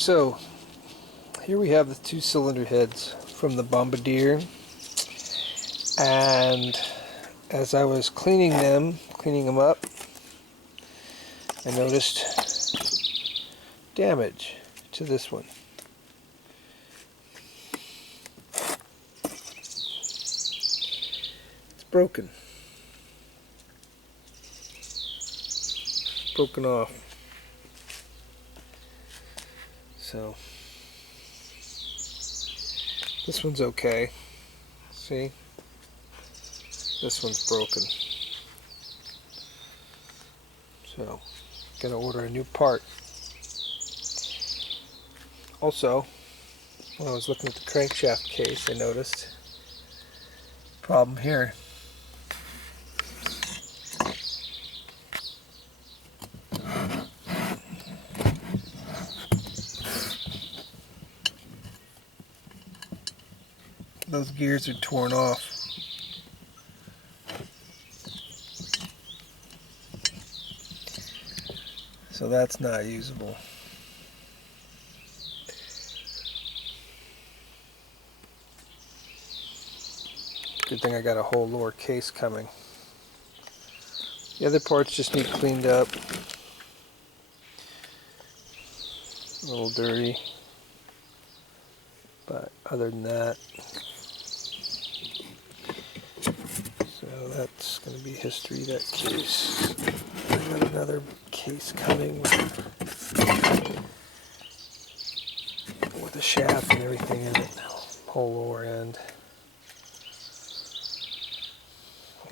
So here we have the two cylinder heads from the Bombardier, and as I was cleaning them up, I noticed damage to this one. It's broken. Broken off. So this one's okay. See? This one's broken. So gotta order a new part. Also, when I was looking at the crankshaft case, I noticed a problem here. Those gears are torn off. So that's not usable. Good thing I got a whole lower case coming. The other parts just need cleaned up. A little dirty. But other than that, so that's going to be history, that case. I got another case coming with a shaft and everything in it, whole lower end.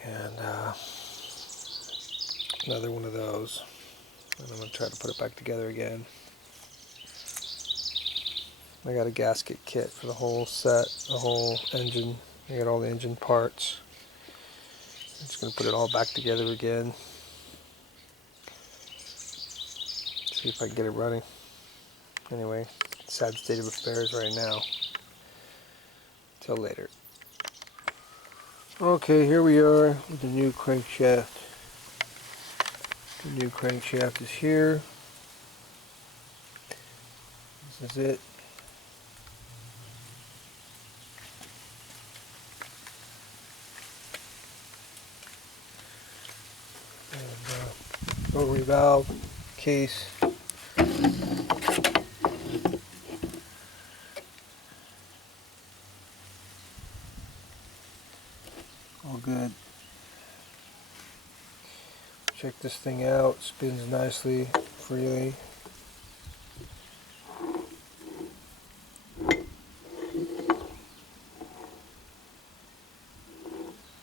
And another one of those. And I'm going to try to put it back together again. I got a gasket kit for the whole set, the whole engine. I got all the engine parts. I'm just going to put it all back together again. See if I can get it running. Anyway, sad state of affairs right now. Till later. Okay, here we are with the new crankshaft. The new crankshaft is here. This is it. And, rotary valve case. All good. Check this thing out. Spins nicely, freely.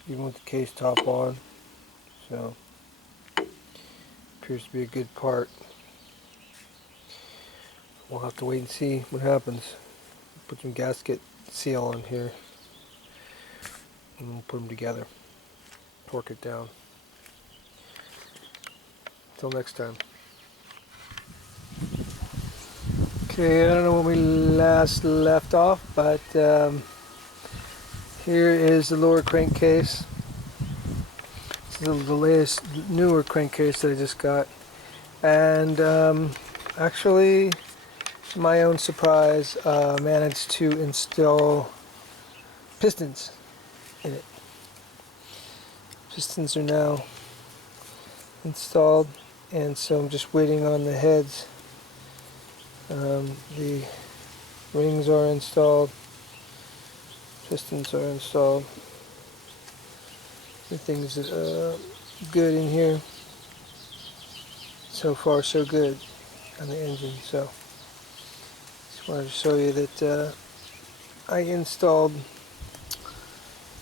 Even with the case top on. So appears to be a good part. We'll have to wait and see what happens. Put some gasket seal on here and we'll put them together. Torque it down. Till next time. Okay, I don't know when we last left off, but here is the lower crankcase. This is the latest, newer crankcase that I just got. And actually, to my own surprise, managed to install pistons in it. Pistons are now installed, and so I'm just waiting on the heads. The rings are installed, pistons are installed. Everything's good in here. So far so good on the engine. So just wanted to show you that I installed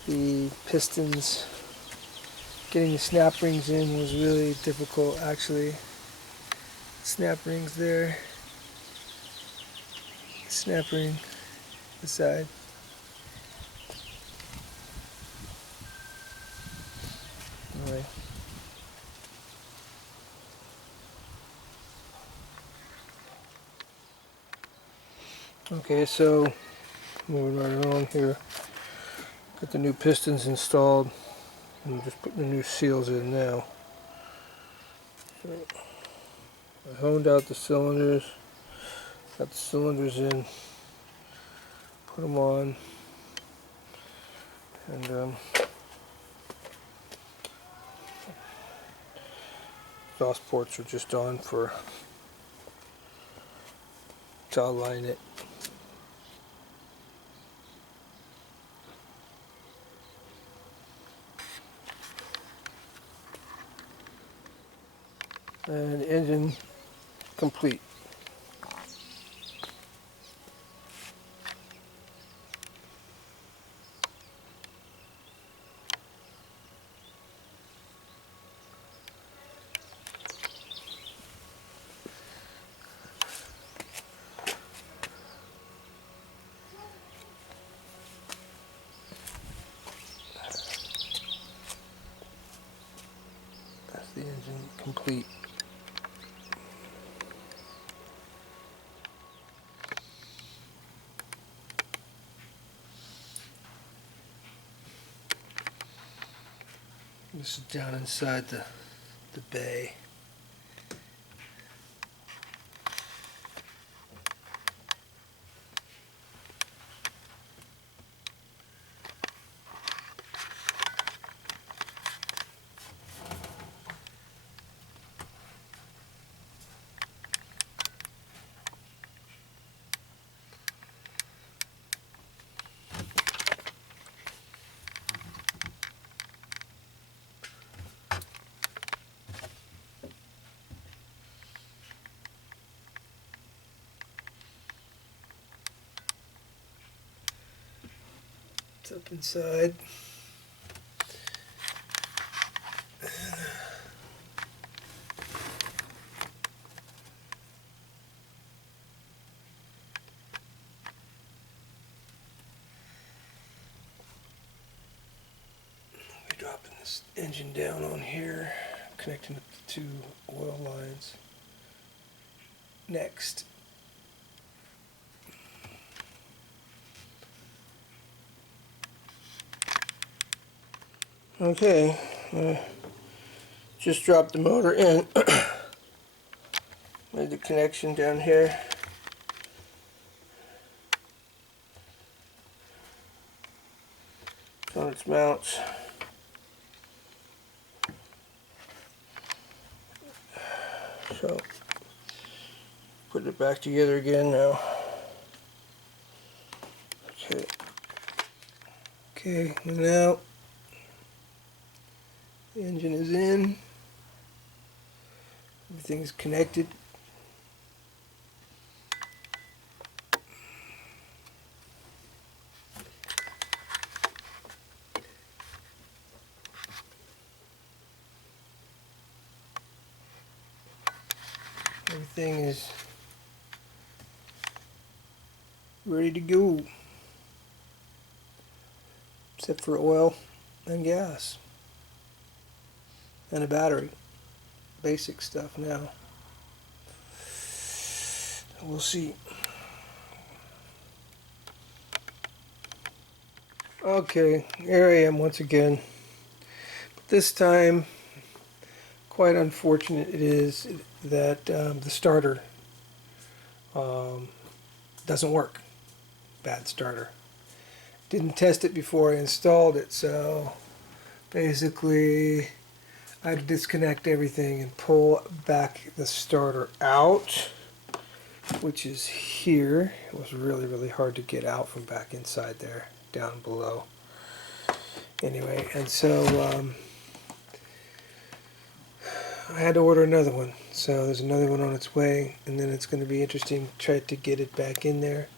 the pistons. Getting the snap rings in was really difficult, actually. Snap rings there. Snap ring this side. Anyway. Okay, so moving right along here. Got the new pistons installed. I'm just putting the new seals in now. So I honed out the cylinders. Got the cylinders in, put them on, and exhaust ports are just on to align it. And engine complete. That's the engine complete. This is down inside the bay. It's up inside. We're dropping this engine down on here, connecting up the two oil lines. Next. Okay, just dropped the motor in. Made the connection down here. It's on its mounts. So, put it back together again now. Okay. Okay, now the engine is in. Everything is connected. Everything is ready to go, except for oil and gas and a battery. Basic stuff now. We'll see. Okay, here I am once again. But this time, quite unfortunate it is that the starter doesn't work. Bad starter. Didn't test it before I installed it, so basically I had to disconnect everything and pull back the starter out, which is here. It was really hard to get out from back inside there, down below. Anyway, and so I had to order another one. So there's another one on its way, and then it's going to be interesting to try to get it back in there.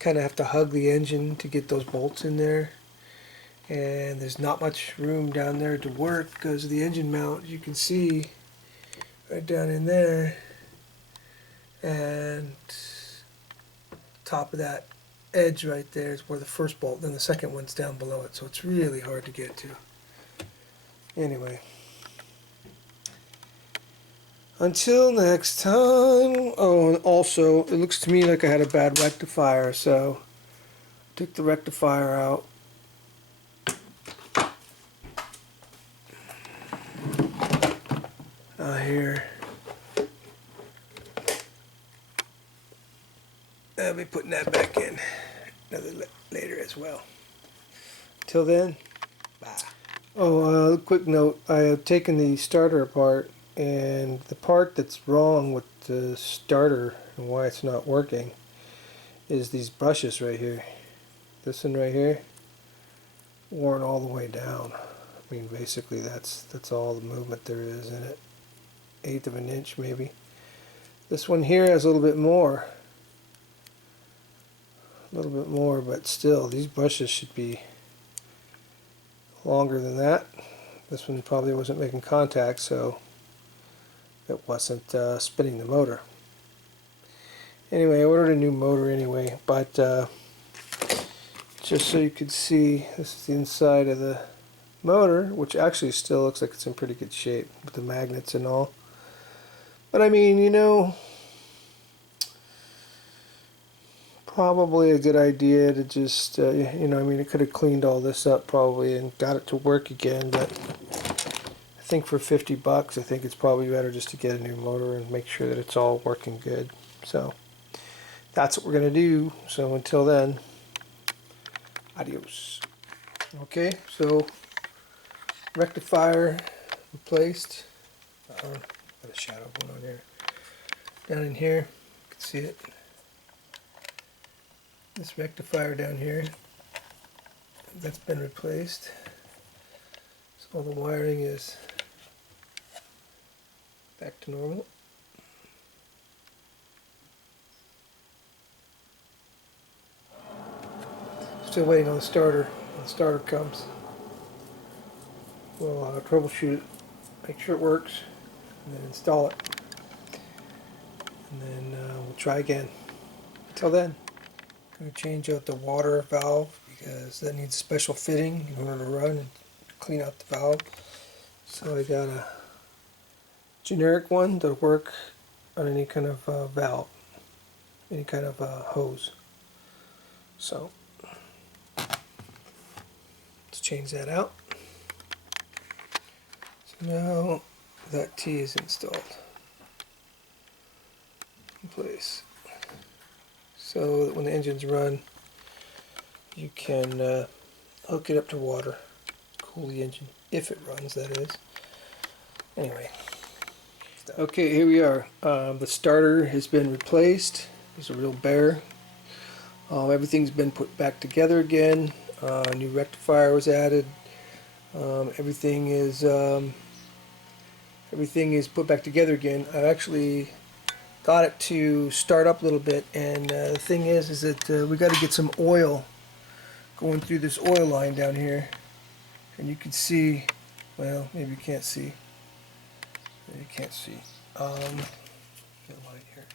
Kind of have to hug the engine to get those bolts in there. And there's not much room down there to work because of the engine mount. You can see right down in there, and top of that edge right there is where the first bolt, then the second one's down below it, so it's really hard to get to. Anyway, until next time. Oh, and also it looks to me like I had a bad rectifier, so I took the rectifier out. Here. be putting that back in later as well. Till then, bye. Oh, quick note, I have taken the starter apart, and the part that's wrong with the starter and why it's not working is these brushes right here. This one right here, worn all the way down. I mean, basically that's all the movement there is in it. 1/8 of an inch maybe. This one here has a little bit more. But still, these brushes should be longer than that. This one probably wasn't making contact, so it wasn't spinning the motor. Anyway, I ordered a new motor anyway, but just so you could see, this is the inside of the motor, which actually still looks like it's in pretty good shape with the magnets and all. But I mean, you know, probably a good idea to just, you know, I mean, it could have cleaned all this up probably and got it to work again, but I think for 50 bucks, I think it's probably better just to get a new motor and make sure that it's all working good. So that's what we're going to do. So until then, adios. Okay, so rectifier replaced. Got a shadow going on here. Down in here, you can see it. This rectifier down here, that's been replaced. So all the wiring is back to normal. Still waiting on the starter. When the starter comes, we'll troubleshoot it, make sure it works, and then install it. And then we'll try again. Until then, I'm going to change out the water valve because that needs special fitting in order to run and clean out the valve. So I got a generic one to work on any kind of valve, any kind of hose. So let's change that out. So now that T is installed in place, so that when the engines run, you can hook it up to water, cool the engine, if it runs, that is. Anyway, okay, here we are. The starter has been replaced. It's a real bear. Everything's been put back together again. A new rectifier was added. Everything is put back together again. I actually got it to start up a little bit, and the thing is that we got to get some oil going through this oil line down here, and you can see, well, maybe you can't see. You can't see. Get a light here.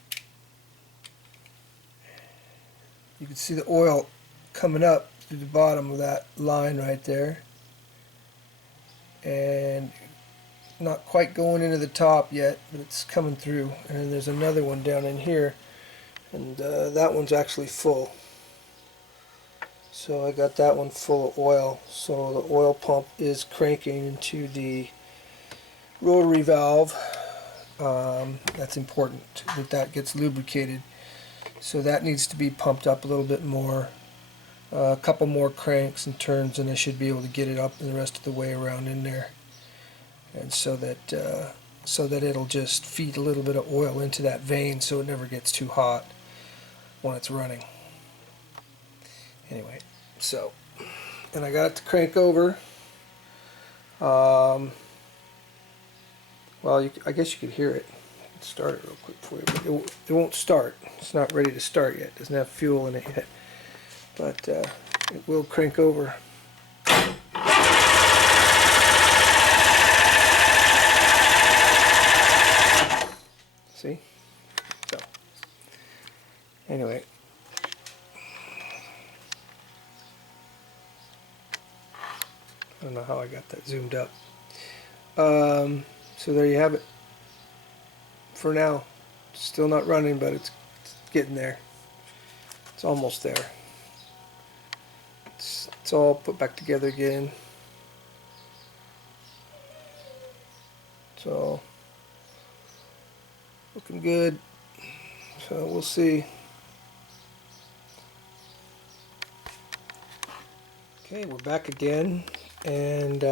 You can see the oil coming up through the bottom of that line right there, and not quite going into the top yet, but it's coming through. And then there's another one down in here, and that one's actually full. So I got that one full of oil. So the oil pump is cranking into the rotary valve. That's important that gets lubricated. So that needs to be pumped up a little bit more. A couple more cranks and turns, and I should be able to get it up and the rest of the way around in there. And so that it'll just feed a little bit of oil into that vein, so it never gets too hot when it's running. Anyway, so, and I got it to crank over. Well, I guess you could hear it. Let's start it real quick for you, but it won't start. It's not ready to start yet. It doesn't have fuel in it yet, but it will crank over. See? So, anyway. I don't know how I got that zoomed up. So there you have it. For now, still not running, but it's getting there. It's almost there. It's all put back together again. So looking good. So we'll see. Okay, we're back again, and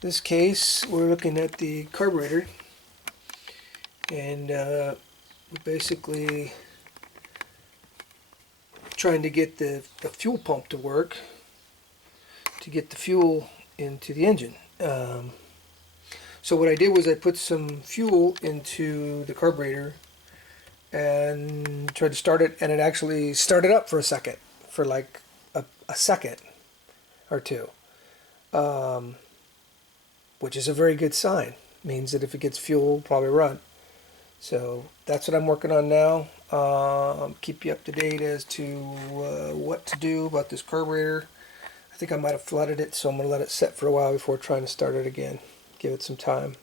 this case we're looking at the carburetor, and we're basically trying to get the fuel pump to work to get the fuel into the engine. So what I did was I put some fuel into the carburetor and tried to start it, and it actually started up for a second, for like a second or two, which is a very good sign. Means that if it gets fuel, it'll probably run. So that's what I'm working on now. Keep you up to date as to what to do about this carburetor. I think I might have flooded it, so I'm going to let it set for a while before trying to start it again. Give it some time.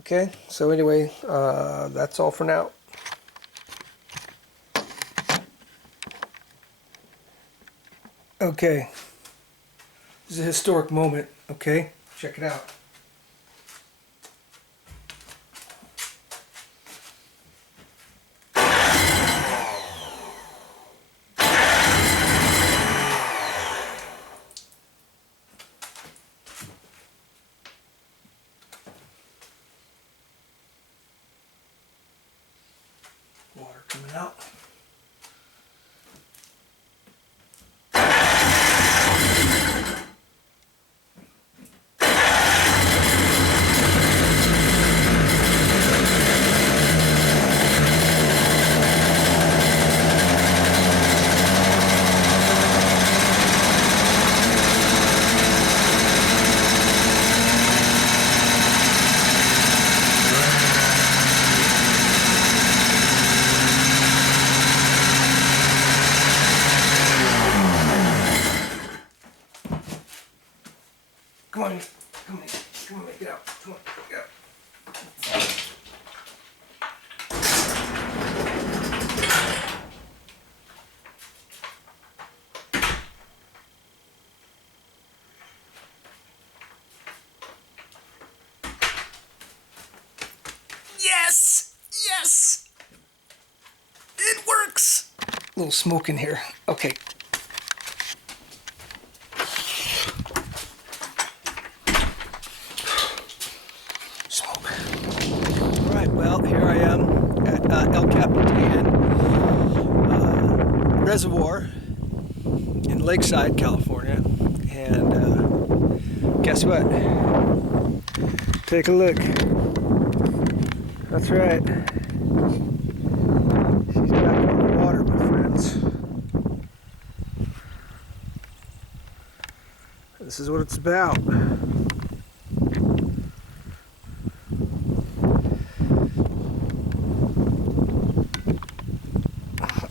Okay, so anyway, that's all for now. Okay, this is a historic moment, okay? Check it out. Water coming out. Come on, get out. Come on, get out. Yes! Yes! It works! A little smoke in here. Okay. Alright, well, here I am at El Capitan Reservoir in Lakeside, California, and guess what? Take a look. That's right. She's back on the water, my friends. This is what it's about.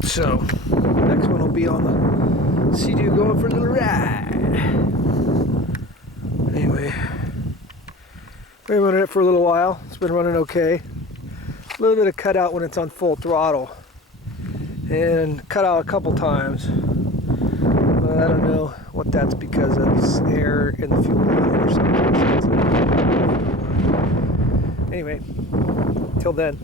So, next one will be on the Seadoo going for a little ride. Anyway, we've been running it for a little while. It's been running okay. A little bit of cutout when it's on full throttle, and cut out a couple times. But I don't know what that's because of. It's air in the fuel line or something. Anyway, till then.